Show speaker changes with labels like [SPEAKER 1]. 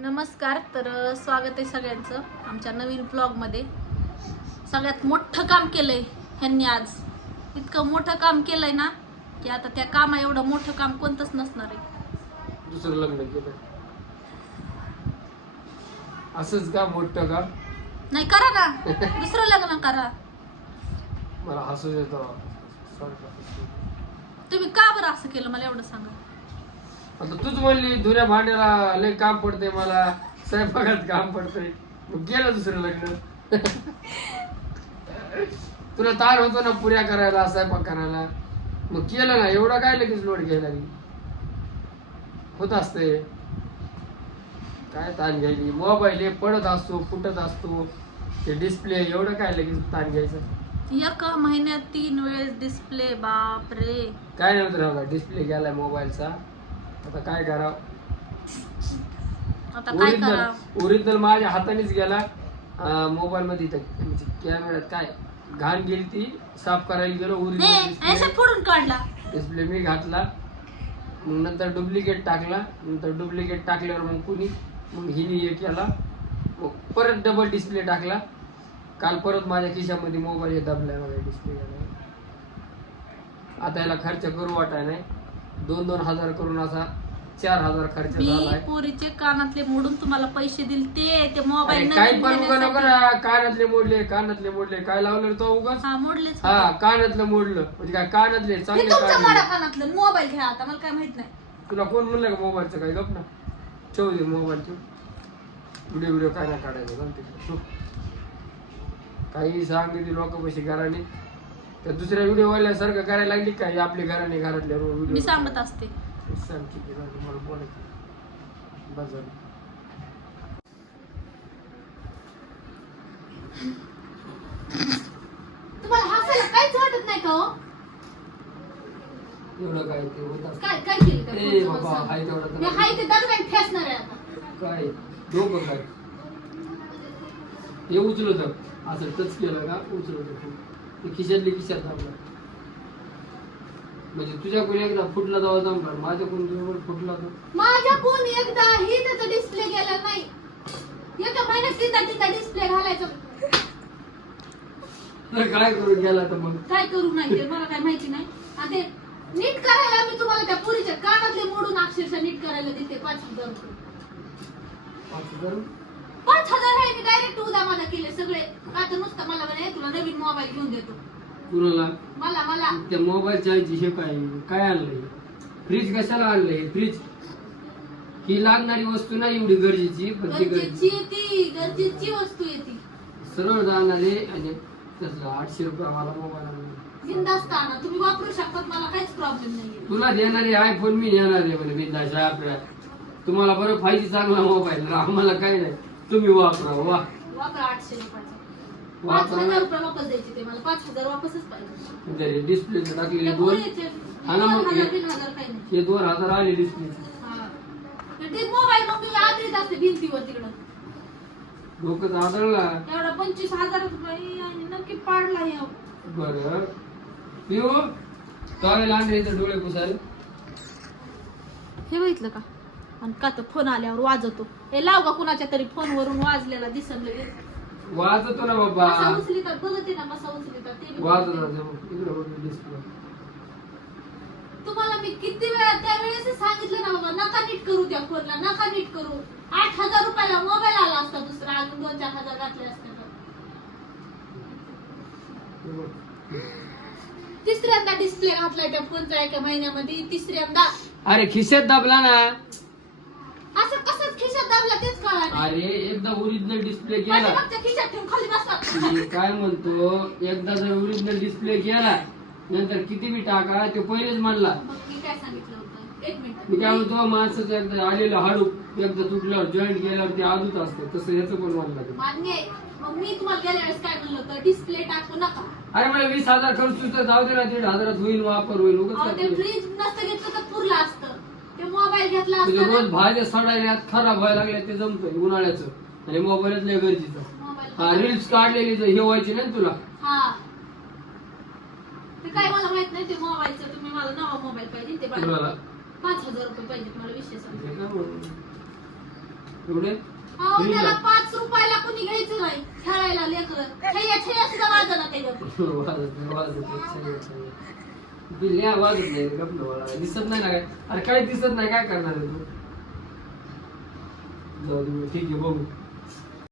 [SPEAKER 1] नमस्कार तर स्वागत आहे सगळ्यांचं आमच्या नवीन ब्लॉगमध्ये सगळ्यात मोठं काम केलंय ह्यांनी आज. इतकं मोठं काम केलंय ना की आता त्या कामा एवढं मोठं काम कोणतंच नसणार आहे.
[SPEAKER 2] दुसरं लग्न केलं असंच का मोठं का
[SPEAKER 1] नाही करा ना. दुसरं लग्न करा.
[SPEAKER 2] मला हसू येतं.
[SPEAKER 1] तुम्ही का बरं असं केलं? मला एवढं सांगा.
[SPEAKER 2] आता तूच म्हणली धुऱ्या भांड्याला लय काम पडते मला. स्वयंपाकात काम पडतंय. मग गेलं दुसरं लग्न. तुला तार होतो ना पुऱ्या करायला स्वयंपाक करायला? मग केलं ना एवढं काय लगेच लोड घ्यायला लागली? होत असते. काय ताण घ्यायची? मोबाईल हे पडत असतो फुटत असतो. ते डिस्प्ले एवढं काय लगेच ताण घ्यायचं?
[SPEAKER 1] एका महिन्यात तीन वेळेस डिस्प्ले बाप रे
[SPEAKER 2] काय नव्हतं डिस्प्ले गेलाय मोबाईलचा. आता काय करावं?
[SPEAKER 1] आता काय
[SPEAKER 2] ओरिजिनल
[SPEAKER 1] करा
[SPEAKER 2] ओरिजिनल माझ्या हातानेच गेला. मोबाईल मध्ये इथं म्हणजे कॅमेऱ्यात काय घाण गेली ती साफ करायला गेलो
[SPEAKER 1] नाही
[SPEAKER 2] ओरिजिनल
[SPEAKER 1] फोडून काढला.
[SPEAKER 2] डिस्प्ले मी घातला. मग नंतर डुप्लिकेट टाकला. नंतर डुप्लिकेट टाकल्यावर मग कुणी मग हिने हे केला. मग परत डबल डिस्प्ले टाकला. काल परत माझ्या खिशामध्ये मोबाईल हे दबलाय माझ्या डिस्प्ले आता याला खर्च करू वाटाय नाही. दोन दोन हजार करून असा चार हजार खर्च
[SPEAKER 1] मी
[SPEAKER 2] झालाय.
[SPEAKER 1] पोरीचे कानातले मोडून तुम्हाला पैसे दिले ते ते मोबाईल
[SPEAKER 2] काही पण उगा नको ना कानातले मोडले कानातले मोडले. काय लावलं रे तो उगाच
[SPEAKER 1] हा मोडलेच
[SPEAKER 2] हा कानातलं मोडलं. म्हणजे काय कानातले
[SPEAKER 1] हे
[SPEAKER 2] चांगले
[SPEAKER 1] तुमच्या मोडा
[SPEAKER 2] काढले
[SPEAKER 1] कानातलं. मोबाईल घ्या आता मला काय माहीत नाही.
[SPEAKER 2] तुला कोण म्हणलं का मोबाईलचं काय गप ना. ठेवू दे मोबाईल ठेव. व्हिडिओ व्हिडिओ काय ना काढायचं जाऊन तिकडे. ठेव. काही सांगितले लोक पैसे घराने. तर दुसऱ्या व्हिडिओ वाल्यासारखं करायला लागली काय आपले घराने घरातले व्हिडिओ
[SPEAKER 1] मी सांगत असते.
[SPEAKER 2] सांग ठीक आहे जाऊ दे, मला बोलायचं बस झालं.
[SPEAKER 1] तुम्हाला हसायला काहीच वाटत नाही का हो?
[SPEAKER 2] एवढं काय ते होत असतं.
[SPEAKER 1] काय काय केलं त्या
[SPEAKER 2] ए
[SPEAKER 1] पुढचं
[SPEAKER 2] बाबा,
[SPEAKER 1] माणसानं?
[SPEAKER 2] हाय तेवढं तर
[SPEAKER 1] मी हाय ते आहे आता.
[SPEAKER 2] काय? डोकं काय? हे उचलत असं टच केलं का? उचलत खिशातली खिशात दाबलं म्हणजे तुझ्या कोणी एकदा फुटला जावा जमला माझ्या कोणी तुझ्यावर फुटला तर
[SPEAKER 1] माझ्या कोण एकदा ही त्याचा डिस्प्ले गेला नाही. एका महिन्यात तीनदा तीनदा डिस्प्ले घालायचं.
[SPEAKER 2] तर काय करून गेला तर मग?
[SPEAKER 1] काय करू नाही ते मला काय माहिती नाही. आणि ते नीट करायला मी तुम्हाला त्या पुरीच्या कानातले मोडून अक्षरशः नीट करायला देते पाच हजार रुपये.
[SPEAKER 2] पाच हजार?
[SPEAKER 1] पाच हजार आहे मी डायरेक्ट उद्या मला केले सगळे का तर नुसतं मला म्हणे तुला नवीन मोबाईल घेऊन देतो.
[SPEAKER 2] कुणाला?
[SPEAKER 1] मला मला.
[SPEAKER 2] त्या मोबाईलच्या आईची हे काय काय आणलंय? फ्रीज कशाला आणलंय? फ्रीज ही लागणारी वस्तू नाही एवढी गरजेची पण ती
[SPEAKER 1] गरजेची.
[SPEAKER 2] गरजेची
[SPEAKER 1] ती गरजेची वस्तू आहे ती.
[SPEAKER 2] सरळ जाणारे आणि त्यातलं आठशे रुपये मला मोबाईल आणला
[SPEAKER 1] आणा. तुम्ही वापरू शकतात मला काहीच प्रॉब्लेम नाहीये
[SPEAKER 2] तुला देणारे आयफोन मी देणार आहे म्हणे आपल्या तुम्हाला बरं फायजी चांगला मोबाईल आम्हाला काय नाही. तुम्ही वापरा वा.
[SPEAKER 1] वापरा आठशे रुपयाचा. पाच हजार रुपये वापस द्यायचे ते मला पाच हजार वापसच पाहिजे.
[SPEAKER 2] डिस्प्ले टाकलेले
[SPEAKER 1] त्या
[SPEAKER 2] दोन.
[SPEAKER 1] पोरीचे.
[SPEAKER 2] हा ना
[SPEAKER 1] दोन
[SPEAKER 2] मग
[SPEAKER 1] हजार
[SPEAKER 2] हे-
[SPEAKER 1] तीन हजार काही नाही.
[SPEAKER 2] हे दोन हजार आले डिस्प्ले
[SPEAKER 1] हा. तर ते मोबाईल मग मी आदरीत असते भिंतीवर तिकडं.
[SPEAKER 2] डोकं आदळला.
[SPEAKER 1] एवढा पंचवीस हजार रुपये आणि नक्की पाडला हे.
[SPEAKER 2] बर. पिऊ टॉवेल आणले तर डोळे पुसायला
[SPEAKER 1] हे बघितलं का? आणि का तर फोन आल्यावर वाजवतो. हे लाव का कुणाच्या तरी फोनवरून वाजलेला दिसन लगेच.
[SPEAKER 2] वाजतो ना बाबा.
[SPEAKER 1] मसा उचली तर बघते ना मसा उचली तर ते बी
[SPEAKER 2] वाजत
[SPEAKER 1] बघते.
[SPEAKER 2] इकडे डिस्प्ले
[SPEAKER 1] तुम्हाला मी किती वेळा त्यावेळेस सांगितलं ना बाबा नका नीट करू त्या फोनला नका नीट करू. आठ हजार रुपयाला मोबाईल आला असता दुसरा अजून दोन चार हजार घातले असते तर. तिसऱ्यांदा डिस्प्ले घातलाय त्या फोनचा एका महिन्यामध्ये तिसऱ्यांदा.
[SPEAKER 2] अरे खिशात दाबला ना.
[SPEAKER 1] तेच नाही
[SPEAKER 2] अरे एकदा ओरिजिनल डिस्प्ले गेला
[SPEAKER 1] पाठीमागच्या खिशात ठेवून खाली बसतात
[SPEAKER 2] मी काय म्हणतो एकदा जर ओरिजिनल डिस्प्ले गेला नंतर किती बी टाका ते पहिलेच म्हणला.
[SPEAKER 1] मग मी काय सांगितलं होतं? एक मिनिट.
[SPEAKER 2] मी काय म्हणतो माणसाचं एकदा आलेलं हाडू एकदा तुटल्यावर जॉईंट गेल्यावर ते आजूच असतं. तसं याचं पण म्हणलं
[SPEAKER 1] मान्य आहे. मग मी तुम्हाला गेल्या वेळेस काय म्हणलं होतं? डिस्प्ले टाकू नका.
[SPEAKER 2] अरे मला वीस हजार खर्च तर जाऊ दे ना दीड हजारात होईल वापर होईल उगाच
[SPEAKER 1] अहो,
[SPEAKER 2] काय
[SPEAKER 1] ते
[SPEAKER 2] ते.
[SPEAKER 1] फ्रीज नसतं घेतलं तर पुरलं असतं. मोबाईल घेतला
[SPEAKER 2] म्हणजे
[SPEAKER 1] असता
[SPEAKER 2] रोज
[SPEAKER 1] ना
[SPEAKER 2] भाज्या सडायल्यात खराब व्हायला लागल्या ते जमतंय उन्हाळ्याचं. आणि मोबाईलच लय गरजेचं. हा रील्स काढलेली हे व्हायची नाही तुला?
[SPEAKER 1] हा. ते काय मला माहीत नाही ते मोबाईलचं. तुम्ही मला नवा मोबाईल पाहिजे ते पाच हजार रुपये पाहिजे मला विषय सांगा.
[SPEAKER 2] हे काय म्हणतो? एवढे?
[SPEAKER 1] अहो, त्याला पाच रुपयाला कोणी घ्यायचं नाही. खेळायला लेकर. सुद्धा
[SPEAKER 2] वाजत वाजत नाही बिल्ले आवाज नाही गप गप्प दिसत नाही ना काय? अरे काय दिसत नाही काय करणार आहे तू? जाऊ दे ठीक आहे बघू.